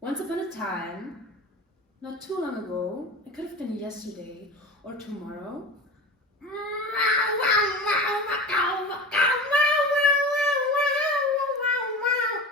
Once upon a time, not too long ago, it could have been yesterday or tomorrow.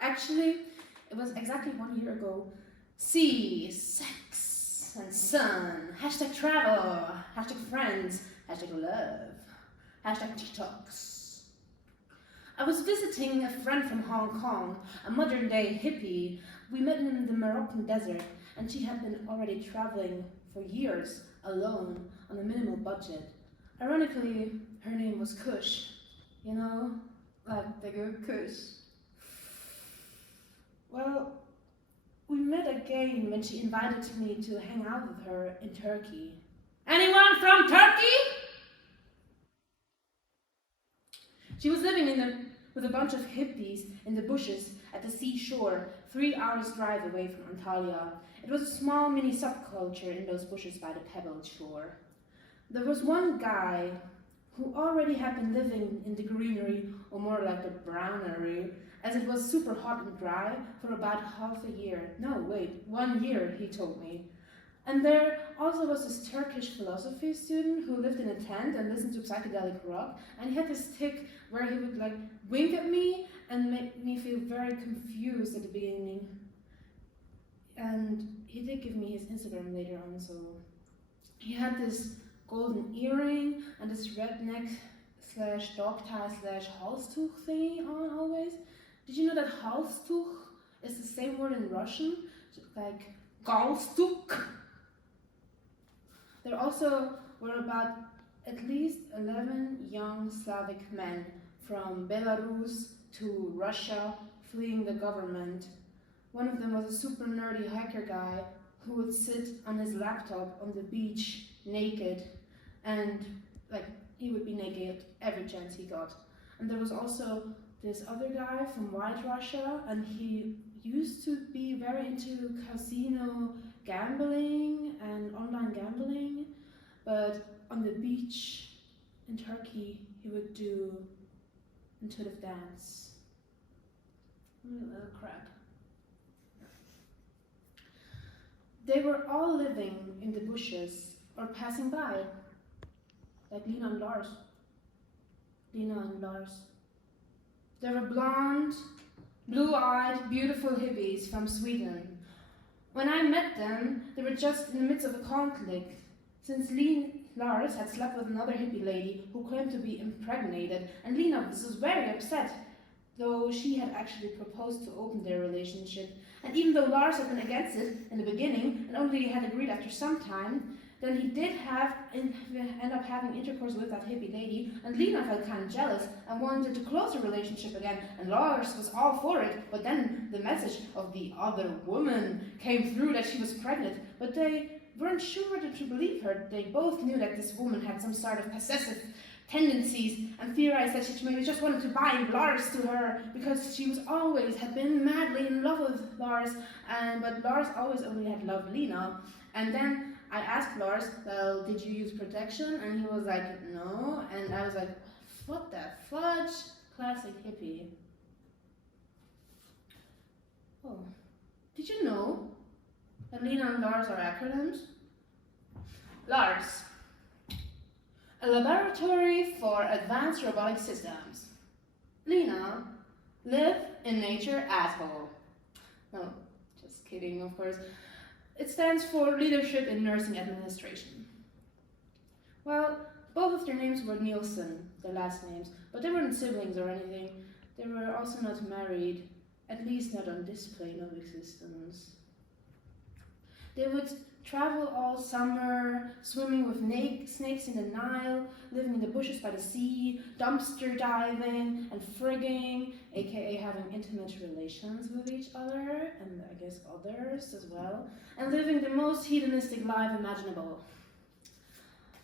Actually, it was exactly 1 year ago. Sea, sex, and sun. Hashtag travel. Hashtag friends. Hashtag love. Hashtag TikToks. I was visiting a friend from Hong Kong, a modern day hippie. We met in the Moroccan desert, and she had been already traveling for years alone on a minimal budget. Ironically, her name was Kush. You know, like the good Kush. Well, we met again when she invited me to hang out with her in Turkey. Anyone from Turkey? She was living with a bunch of hippies in the bushes at the seashore, 3 hours drive away from Antalya. It was a small mini subculture in those bushes by the pebbled shore. There was one guy who already had been living in the greenery, or more like the brownery, as it was super hot and dry for about half a year. No, wait, 1 year, he told me. And there also was this Turkish philosophy student who lived in a tent and listened to psychedelic rock, and he had this tick where he would like wink at me and make me feel very confused at the beginning. And he did give me his Instagram later on, so he had this golden earring and this redneck / dog tie / halstuch thingy on always. Did you know that halstuch is the same word in Russian, like galstuk? There also were about at least 11 young Slavic men from Belarus to Russia fleeing the government. One of them was a super nerdy hiker guy who would sit on his laptop on the beach naked, and like he would be naked every chance he got. And there was also this other guy from White Russia, and he used to be very into casino gambling and online gambling, but on the beach in Turkey he would do intuitive dance. Crap. They were all living in the bushes or passing by, like Lena and Lars. Lena and Lars. They were blonde, blue-eyed, beautiful hippies from Sweden. When I met them, they were just in the midst of a conflict, since Lars had slept with another hippie lady who claimed to be impregnated, and Lena was very upset, though she had actually proposed to open their relationship. And even though Lars had been against it in the beginning and only had agreed after some time, then he did end up having intercourse with that hippie lady, and Lena felt kind of jealous and wanted to close the relationship again, and Lars was all for it, but then the message of the other woman came through that she was pregnant, but they weren't sure whether to believe her. They both knew that this woman had some sort of possessive tendencies and theorized that she maybe just wanted to bind Lars to her because she had been madly in love with Lars, but Lars always only had loved Lena. And then I asked Lars, well, did you use protection? And he was like, no. And I was like, what the fudge? Classic hippie. Oh, did you know that Lena and Lars are acronyms? Lars, a laboratory for advanced robotic systems. Lena, live in nature asshole. No, just kidding, of course. It stands for Leadership in Nursing Administration. Well, both of their names were Nielsen, their last names, but they weren't siblings or anything. They were also not married, at least not on this plane of existence. They would travel all summer, swimming with snakes in the Nile, living in the bushes by the sea, dumpster diving and frigging, aka having intimate relations with each other, and I guess others as well, and living the most hedonistic life imaginable.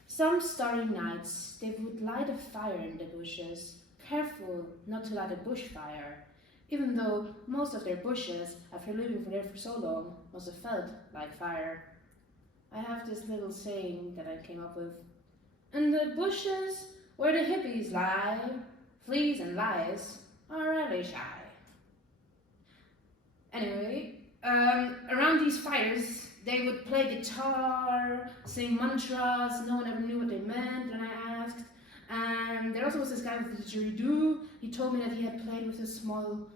Some starry nights, they would light a fire in the bushes, careful not to light a bushfire, even though most of their bushes, after living there for so long, must have felt like fire. I have this little saying that I came up with. In the bushes where the hippies lie, fleas and lies are really shy. Anyway, around these fires, they would play guitar, sing mantras. No one ever knew what they meant when I asked. And there also was this guy with the didgeridoo. He told me that he had played with a small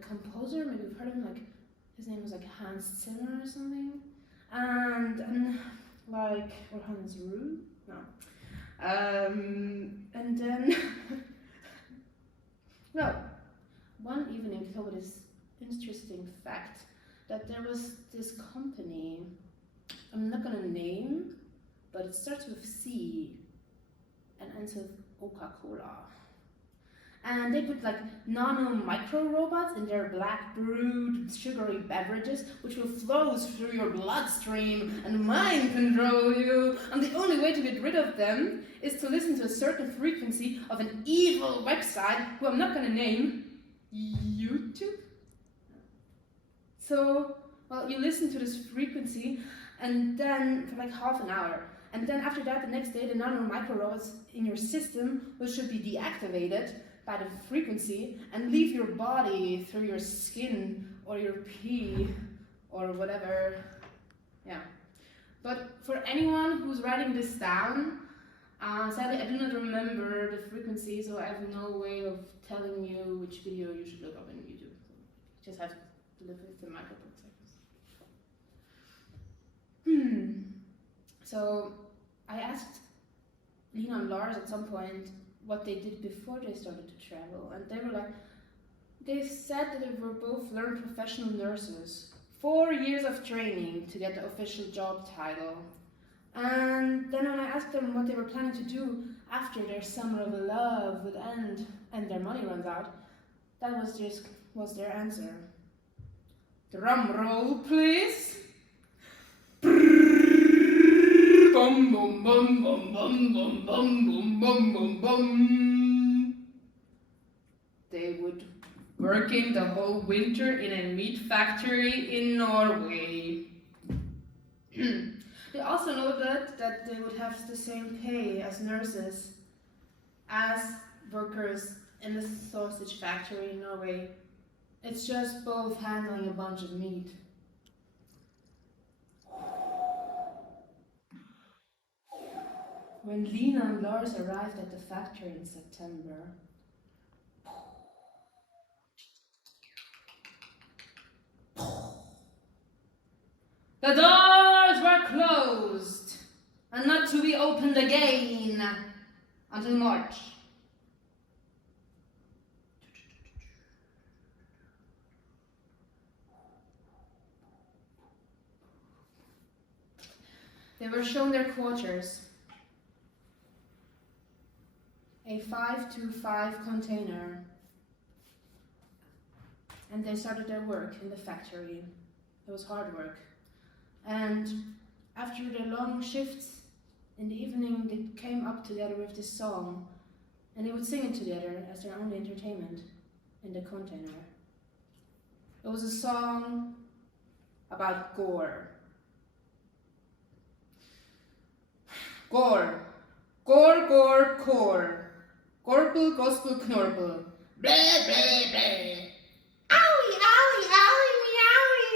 composer. Maybe you've heard of him. His name was Hans Zimmer or something. And or Hans Rue? No. And then well, one evening he told me this interesting fact that there was this company, I'm not gonna name, but it starts with C and ends with Coca-Cola. And they put nano micro robots in their black brewed sugary beverages, which will flow through your bloodstream and mind control you. And the only way to get rid of them is to listen to a certain frequency of an evil website, who I'm not gonna name, YouTube. So, well, you listen to this frequency, and then for half an hour. And then after that, the next day, the nano micro robots in your system should be deactivated by the frequency and leave your body through your skin or your pee or whatever. Yeah. But for anyone who's writing this down, sadly I do not remember the frequency, so I have no way of telling you which video you should look up on YouTube. You just have to live with the microbox, I guess. So I asked Lena and Lars at some point what they did before they started to travel, and they said that they were both learned professional nurses, 4 years of training to get the official job title. And then when I asked them what they were planning to do after their summer of love would end and their money runs out, that was their answer. Drum roll, please. Bum bum bum bum bum bum bum bum bum bum bum. They would working the whole winter in a meat factory in Norway. They also know that they would have the same pay as nurses, as workers in the sausage factory in Norway. It's just both handling a bunch of meat. When Lena and Lars arrived at the factory in September, the doors were closed and not to be opened again until March. They were shown their quarters, a 5x5 container, and they started their work in the factory. It was hard work. And after their long shifts in the evening, they came up together with this song, and they would sing it together as their only entertainment in the container. It was a song about gore. Gore. Gore, gore, core. Gorpel, gospel, knorpel. Bläh, bläh, bläh. Aui, aui, aui, miaui.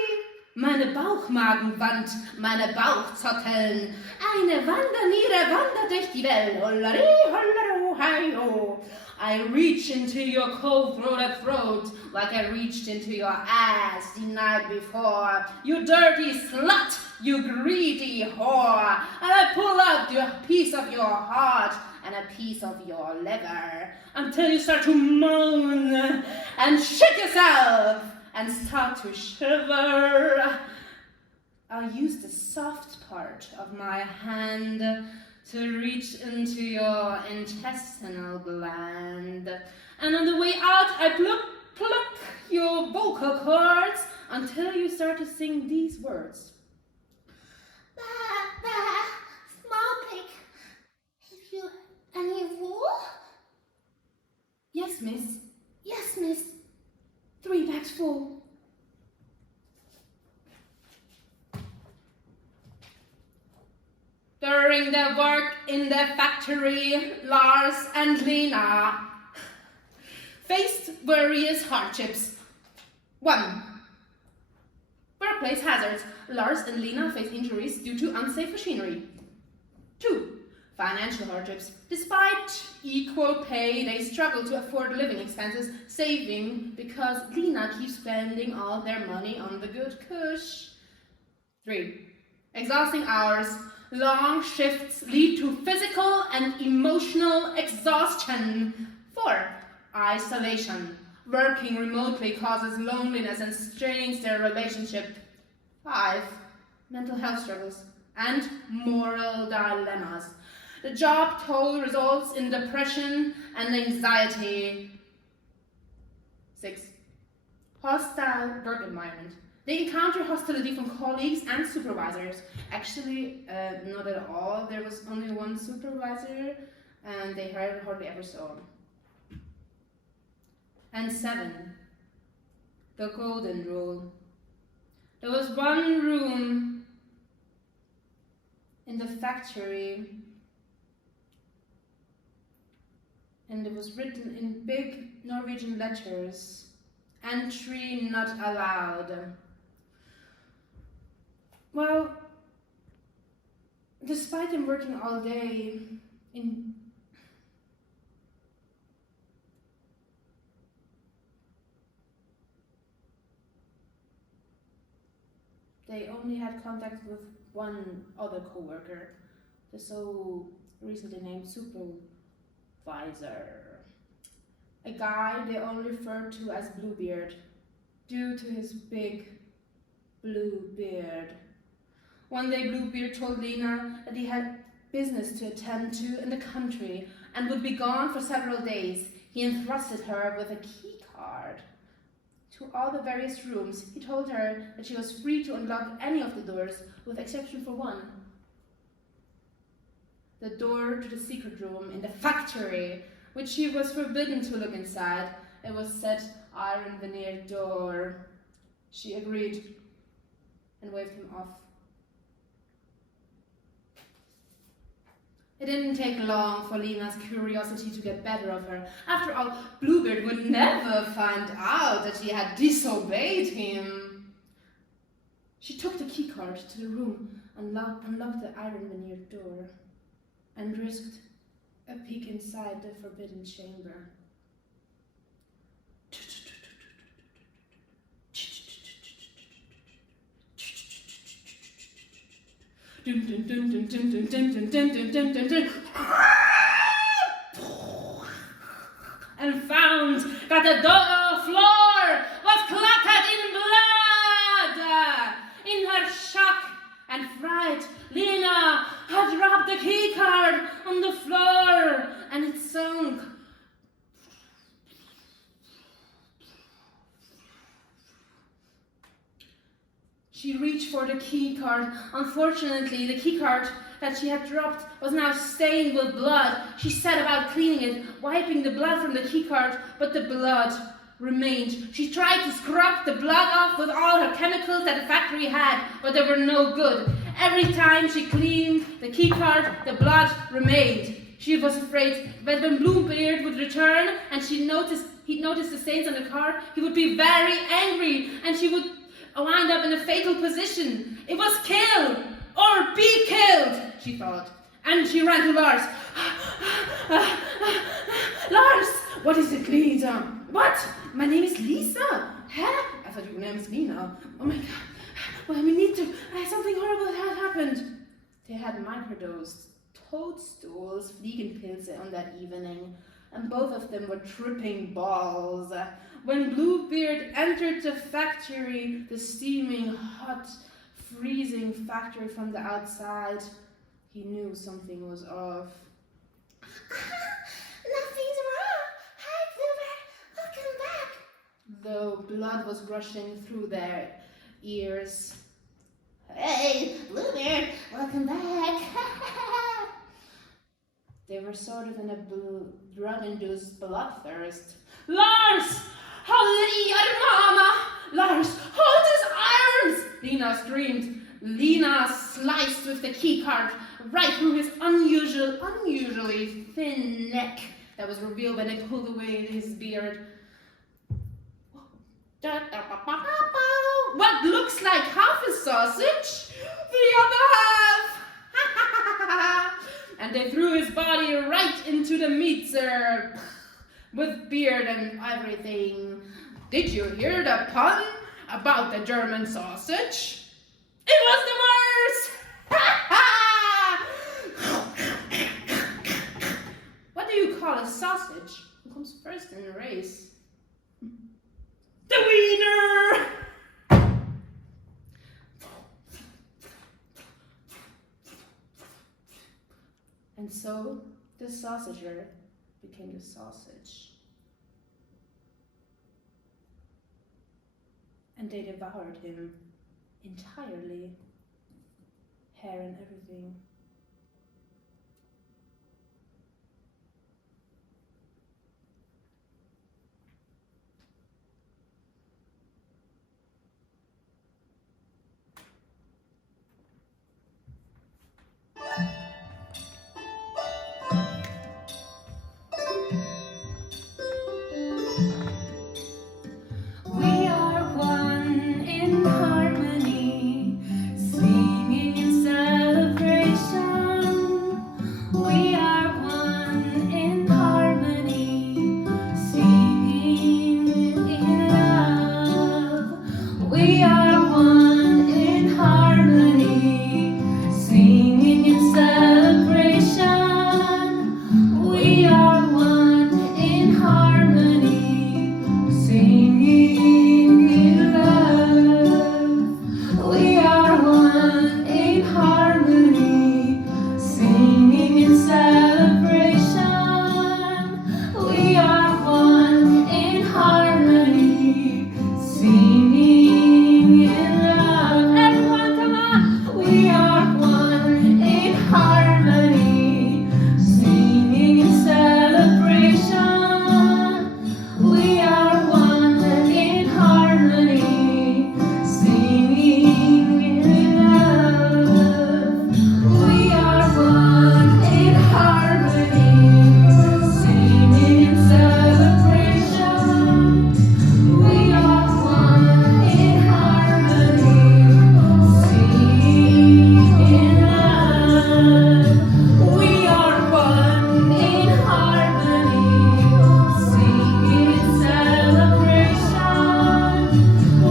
Meine Bauchmagenwand, meine Bauchzotteln. Eine Wanderniere wandert durch die Welt. Hollari, hollaro, hi-ho. I reach into your cold-throated throat like I reached into your ass the night before. You dirty slut, you greedy whore. And I pull out your piece of your heart and a piece of your liver until you start to moan and shake yourself and start to shiver. I'll use the soft part of my hand to reach into your intestinal gland. And on the way out, I pluck your vocal cords until you start to sing these words. Bah, bah, small pig. Have you any wool? Yes, miss. Yes, miss. 3 bags full. During their work in the factory, Lars and Lena faced various hardships. 1. Work workplace hazards. Lars and Lena face injuries due to unsafe machinery. 2. Financial hardships. Despite equal pay, they struggle to afford living expenses, saving because Lena keeps spending all their money on the good kush. 3. Exhausting hours. Long shifts lead to physical and emotional exhaustion. 4. Isolation. Working remotely causes loneliness and strains their relationship. 5. Mental health struggles and moral dilemmas. The job toll results in depression and anxiety. 6. Hostile work environment. They encounter hostility from colleagues and supervisors. Actually, not at all. There was only one supervisor and they hardly ever saw him. And 7. The golden rule. There was one room in the factory and it was written in big Norwegian letters, "Entry not allowed." Well, despite them working all day they only had contact with one other co-worker, the so recently named supervisor. A guy they only referred to as Bluebeard, due to his big blue beard. One day Bluebeard told Lena that he had business to attend to in the country and would be gone for several days. He entrusted her with a key card to all the various rooms. He told her that she was free to unlock any of the doors, with exception for one. The door to the secret room in the factory, which she was forbidden to look inside. It was set iron veneered door. She agreed and waved him off. It didn't take long for Lena's curiosity to get better of her. After all, Bluebeard would never find out that she had disobeyed him. She took the keycard to the room, unlocked the iron veneered door, and risked a peek inside the forbidden chamber. Dun, dun, dun, dun, dun, dun, dun, dun, dun, dun, dun, dun. And found that the floor was clotted in blood. In her shock and fright, Lena had dropped the keycard on the floor and it sunk. She reached for the keycard. Unfortunately, the keycard that she had dropped was now stained with blood. She set about cleaning it, wiping the blood from the keycard, but the blood remained. She tried to scrub the blood off with all her chemicals that the factory had, but they were no good. Every time she cleaned the keycard, the blood remained. She was afraid that when Bluebeard would return and he'd notice the stains on the card, he would be very angry and she would wind up in a fatal position. It was kill or be killed, she thought. And she ran to Lars. Lars, what is it, Lisa? What? My name is Lisa. Huh? I thought your name was Lena. Oh my god. Well, we need to. Something horrible had happened. They had microdosed toadstools, Fliegenpilze on that evening, and both of them were tripping balls. When Bluebeard entered the factory, the steaming, hot, freezing factory from the outside, he knew something was off. Nothing's wrong. Hi, Bluebeard. Welcome back. Though blood was rushing through their ears. Hey, Bluebeard. Welcome back. They were sort of in a drug-induced bloodthirst. Lars! Håll er, mama! Lars, hold his arms! Lena screamed. Lena sliced with the keycard right through his unusually thin neck that was revealed when they pulled away his beard. What looks like half sausage, the other half. And they threw his body right into the mixer with beard and everything. Did you hear the pun about the German sausage? It was the worst! What do you call a sausage? Who comes first in the race? The wiener! And so the sausager became the sausage. And they devoured him entirely, hair and everything. We are one in harmony, singing in celebration. We are one in harmony, singing in love. We are one in harmony, singing in celebration. We are one in harmony, singing in love. We are one in harmony, singing in celebration. We are one in harmony, singing in love. Everyone, come on! We are one in harmony, singing in celebration. We are one in harmony, singing in love. We are one in harmony, singing in celebration. We are one in harmony, singing in love. We are one in harmony, singing in celebration.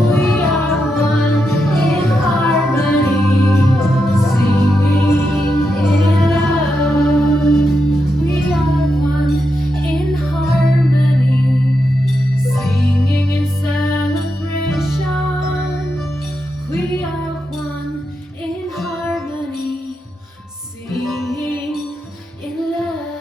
We are one in harmony, singing in love. We are one in harmony, singing in celebration. We are one in harmony, singing in love.